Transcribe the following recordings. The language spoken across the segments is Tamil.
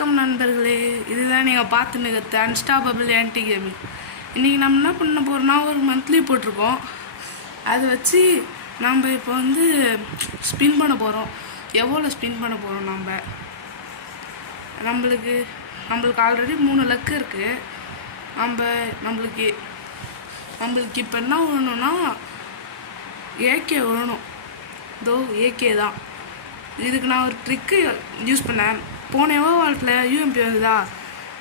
வணக்கம் நண்பர்களே, இதுதான் நீங்கள் பார்த்துன்னு இருக்கிறது அன்ஸ்டாப்பபிள் ஆன்டி கேமிங். இன்றைக்கி நம்ம என்ன பண்ண போகிறோம்னா ஒரு மந்த்லி போட்டிருக்கோம். அதை வச்சு நம்ம இப்போ வந்து ஸ்பின் பண்ண போகிறோம். எவ்வளோ ஸ்பின் பண்ண போகிறோம் நம்மளுக்கு ஆல்ரெடி 3 லக்கு இருக்குது. நம்மளுக்கு இப்போ என்ன வேணும்னா ஏகே வேணும். இதோ ஏகே தான். இதுக்கு நான் ஒரு ட்ரிக்கு யூஸ் பண்ணேன். போன வாழ்க்கையில் யூஎம்பி வந்ததா,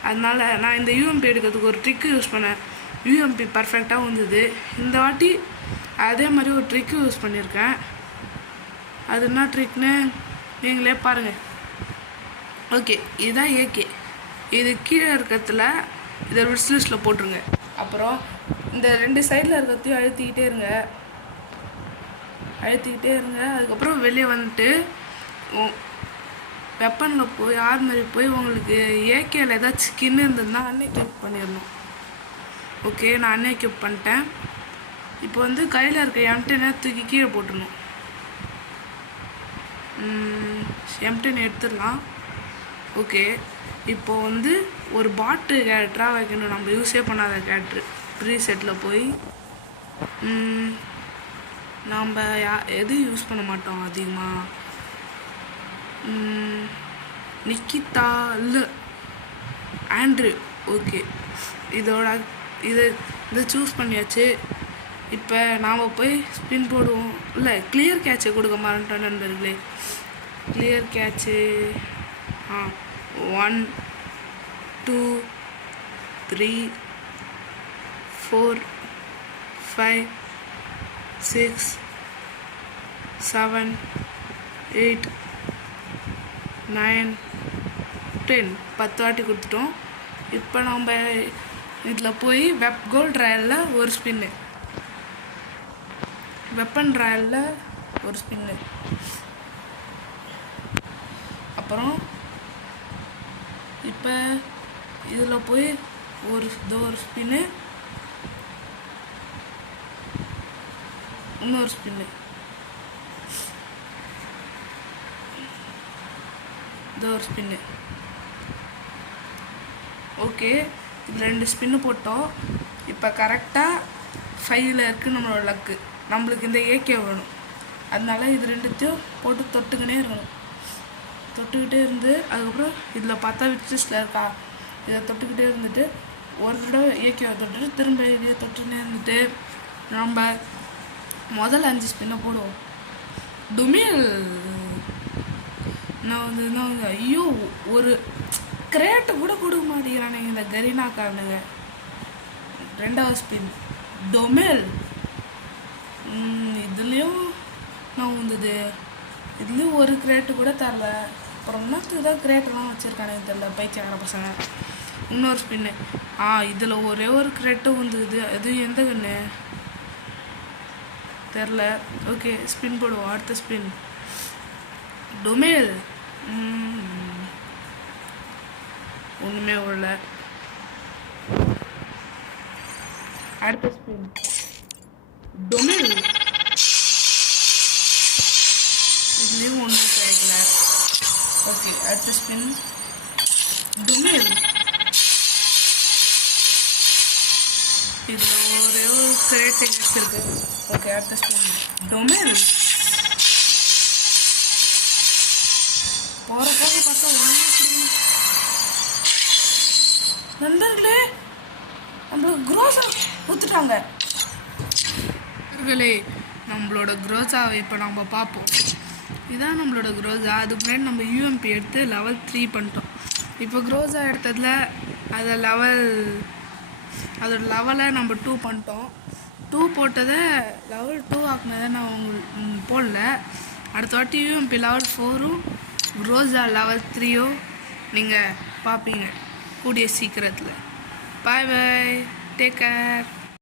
அதனால் நான் இந்த யூஎம்பி எடுக்கிறதுக்கு ஒரு ட்ரிக்கு யூஸ் பண்ணேன். யூஎம்பி பர்ஃபெக்டாக வந்தது. இந்த வாட்டி அதே மாதிரி ஒரு ட்ரிக்கு யூஸ் பண்ணியிருக்கேன். அது என்ன ட்ரிக்னு நீங்களே பாருங்கள். ஓகே, இதுதான் ஏகே. இது கீழே இருக்கிறதுல இதை விட்ஸ் லிஸ்ட்டில் போட்டுருங்க. அப்புறம் இந்த 2 சைடில் இருக்கிறதையும் அழுத்திக்கிட்டே இருங்க. அதுக்கப்புறம் வெளியே வந்துட்டு வெப்பனில் போய் ஆர்மரி போய் உங்களுக்கு ஏகேயில் ஏதாச்சும் ஸ்கின் இருந்ததுன்னா அன்எக்யூப் பண்ணிடணும். ஓகே, நான் அன்எக்யூப் பண்ணிட்டேன். இப்போ வந்து கையில் இருக்க M10 தூக்கி கீழே போட்டுடணும். M10 எடுத்துடலாம். ஓகே, இப்போது வந்து ஒரு பாட்டு கேரக்டராக வைக்கணும். நம்ம யூஸே பண்ணாத கேரக்டரு ப்ரீசெட்டில் போய் நம்ம எது யூஸ் பண்ண மாட்டோம் அதிகமாக. நிக்கிதா இல்லை ஆண்ட்ரு. ஓகே, இதை சூஸ் பண்ணியாச்சு. இப்போ நாம் போய் ஸ்பின் போடுவோம். இல்லை, கிளியர் கேட்சை கொடுக்க மாட்டோம் நண்பர்களே. கிளியர் கேட்சு 1 2 3 4 5 6 7 8 9 10 10 வாட்டி கொடுத்துட்டோம். இப்போ நம்ம இதில் போய் கோல்ட் ராயலில் ஒரு ஸ்பின்னு, வெப்பன் ராயலில் ஒரு ஸ்பின்னு, அப்புறம் இப்போ இதில் போய் ஒரு ஸ்பின்னு, இன்னொரு ஸ்பின்னு, ஒரு ஸ்பின்னு. ஓகே, இது 2 ஸ்பின்னு போட்டோம். இப்போ கரெக்டாக 5ல் இருக்குது நம்மளோட லக்கு. நம்மளுக்கு இந்த ஏகே வேணும். அதனால இது 2த்தையும் போட்டு தொட்டுக்கிட்டே இருந்து அதுக்கப்புறம் இதில் பார்த்தா விட்லிஸ்ட்டில் இருக்கா, இதை தொட்டுக்கிட்டே இருந்துட்டு ஒரு தடவை ஏகேவை தொட்டுட்டு திரும்ப இதையே தொட்டுக்கிட்டே இருந்துட்டு நம்ம முதல் 5 ஸ்பின்னை போடுவோம். டுமில் நான் வந்து ஐயோ, ஒரு கிரேட்டை கூட கொடுக்க மாட்டேங்கிறானுங்க இந்த கரீனாக்காரனுங்க. 2வது ஸ்பின் டொமேல். இதுலேயும் நான் வந்தது, இதுலேயும் ஒரு கிரேட்டு கூட தரல. அப்புறம் இன்னத்துக்கு தான் கிரேட்டெல்லாம் வச்சுருக்கானுங்க தெரில பைத்தியக்கார பசங்க. இன்னொரு ஸ்பின்னு. இதில் ஒரே ஒரு கிரேட்டு வந்தது. அது எந்த கண்ணு தெரில. ஓகே, ஸ்பின் போடுவோம். அடுத்த ஸ்பின் டொமேல். ஒன்றுமே உள்ள. அடுத்த ஸ்பின் டொமேல். இதுலேயும் ஒன்றும் கிடைக்கல. ஓகே, அடுத்த ஸ்பின் டொமேல். இதில் ஒரே ஒரு கிரேட் கிடச்சிருக்கு. ஓகே, அடுத்த ஸ்பின் டொமேல். போகிற பார்த்தா ஒன்றும் நண்பர்களே, நம்மளுக்கு குரோஸா கொடுத்துட்டாங்க. நம்மளோட குரோஸாவை இப்போ நம்ம பார்ப்போம். இதுதான் நம்மளோட குரோஸா. அதுக்கு முன்னாடி நம்ம யூஎம்பி எடுத்து லெவல் 3 பண்ணிட்டோம். இப்போ குரோஸா எடுத்ததில் அதோட லெவலை நம்ம 2 பண்ணிட்டோம். 2 போட்டதை லெவல் 2 ஆக்குனதை நான் உங்களுக்கு போடல. அடுத்த வாட்டி யூஎம்பி லெவல் 4ம் குரோஸா லெவல் 3யும் நீங்கள் பார்ப்பீங்க கூடிய சீக்கிரத்தில். பாய் பாய், டேக் கேர்.